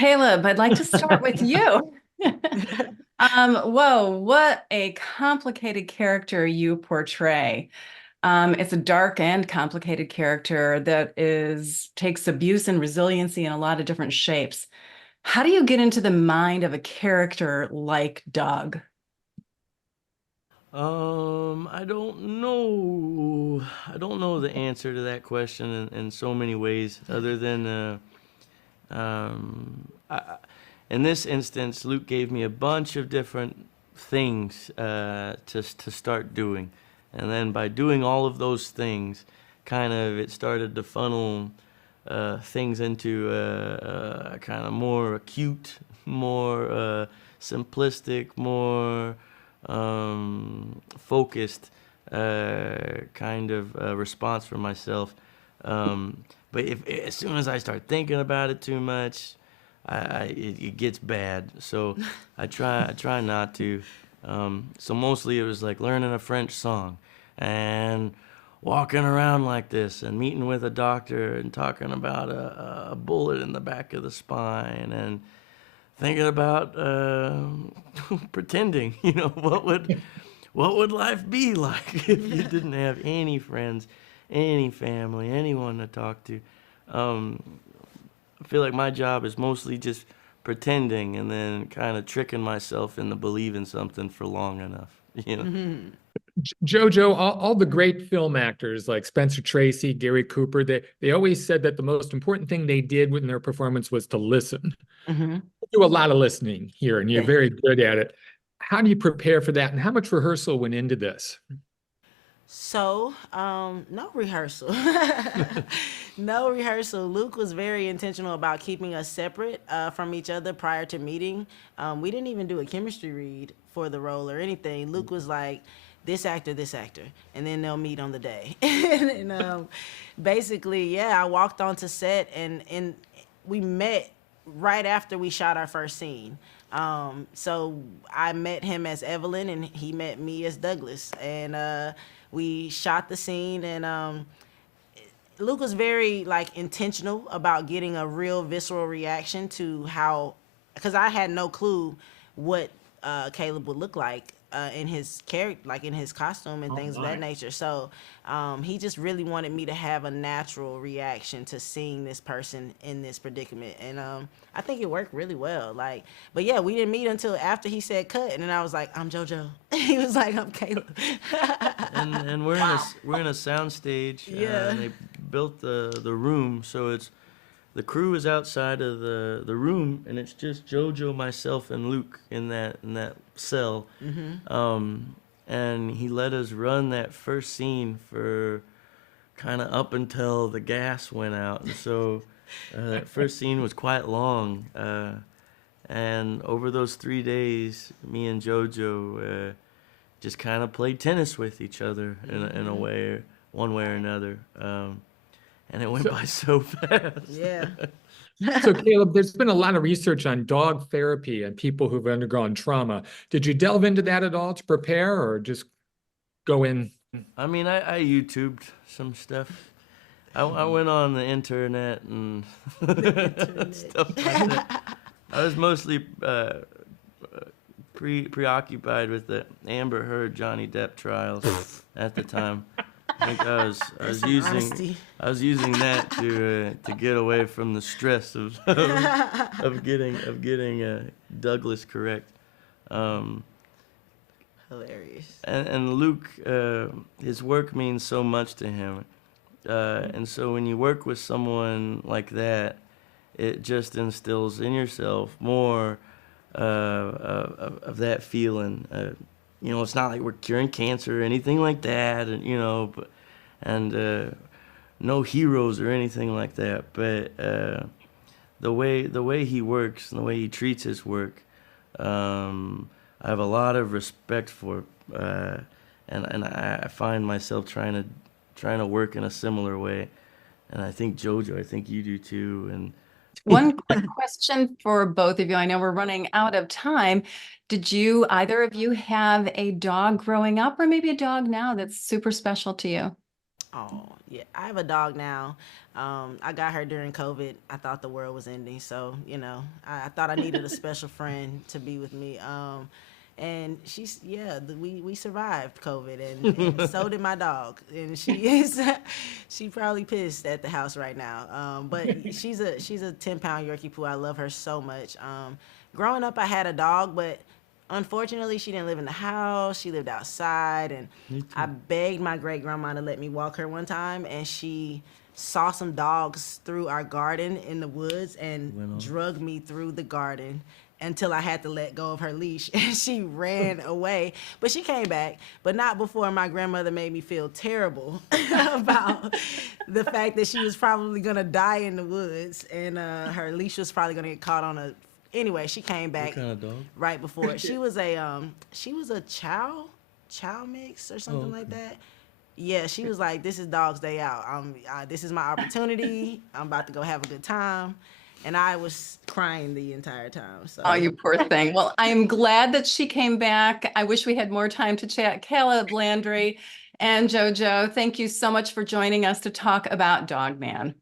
Caleb, I'd like to start with you. Whoa, what a complicated character you portray. It's a dark and complicated character that takes abuse and resiliency in a lot of different shapes. How do you get into the mind of a character like Doug? I don't know. I don't know the answer to that question in so many ways, other than in this instance, Luke gave me a bunch of different things to start doing, and then by doing all of those things, kind of it started to funnel things into kind of more acute, more simplistic, more focused kind of response for myself. But if as soon as I start thinking about it too much, it gets bad. So I try not to. So mostly it was like learning a French song and walking around like this and meeting with a doctor and talking about a bullet in the back of the spine and thinking about pretending. What would life be like if you didn't have any friends, any family, anyone to talk to? Um, I feel like my job is mostly just pretending and then kind of tricking myself into believing something for long enough. You know. Jojo, all the great film actors like Spencer Tracy, Gary Cooper, they always said that the most important thing they did in their performance was to listen. Mhm. You do a lot of listening here, and you're Yeah. very good at it. How do you prepare for that, and how much rehearsal went into this? No rehearsal. No rehearsal. Luke was very intentional about keeping us separate from each other prior to meeting. We didn't even do a chemistry read for the role or anything. Luke was like, this actor, and then they'll meet on the day. And basically, yeah, I walked onto set and we met right after we shot our first scene. So I met him as Evelyn, and he met me as Douglas, and we shot the scene. And Luke was very like intentional about getting a real visceral reaction to how, because I had no clue what Caleb would look like in his character, like in his costume and Oh things of that my. nature. So he just really wanted me to have a natural reaction to seeing this person in this predicament, and I think it worked really well. Like, but yeah, we didn't meet until after he said cut, and then I was like, I'm JoJo. He was like, I'm Caleb. And we're in a sound stage. Yeah. They built the room, so it's the crew is outside of the room, and it's just JoJo, myself, and Luke in that cell. And he let us run that first scene for kind of up until the gas went out, and so that first scene was quite long. And over those 3 days, me and JoJo just kind of played tennis with each other in a way, one way or another. And it went So, by so fast. Yeah. so Caleb, there's been a lot of research on dog therapy and people who've undergone trauma. Did you delve into that at all to prepare, or just go in? I mean, I YouTubed some stuff. I went on the internet and stuff like that. I was mostly preoccupied with the Amber Heard Johnny Depp trials at the time. I think That's some honesty. I was using that to get away from the stress of getting Douglas correct. Um, Hilarious. and Luke, his work means so much to him, and so when you work with someone like that, it just instills in yourself more of that feeling. It's not like we're curing cancer or anything like that, and no heroes or anything like that. But the way he works and the way he treats his work, I have a lot of respect for, and I find myself trying to work in a similar way, and I think JoJo, I think you do too, and One quick question for both of you. I know we're running out of time. Did either of you have a dog growing up, or maybe a dog now that's super special to you? Oh, yeah. I have a dog now. I got her during COVID. I thought the world was ending. So, I thought I needed a special friend to be with me. And we survived COVID, and so did my dog. And she probably pissed at the house right now. But she's a 10-pound Yorkie poo. I love her so much. Growing up, I had a dog, but unfortunately, she didn't live in the house. She lived outside, and I begged my great grandma to let me walk her one time, and she saw some dogs through our garden in the woods and drug me through the garden until I had to let go of her leash, and she ran away. But she came back, but not before my grandmother made me feel terrible about the fact that she was probably gonna die in the woods, and her leash was probably gonna get caught on a. Anyway, she came back What kind of dog? right before. She was a chow mix or something like that. Yeah, she was like, "This is Dog's Day Out. This is my opportunity. I'm about to go have a good time." And I was crying the entire time. So. Oh, you poor thing. Well, I'm glad that she came back. I wish we had more time to chat. Caleb, Landry, and Jojo, thank you so much for joining us to talk about Dogman.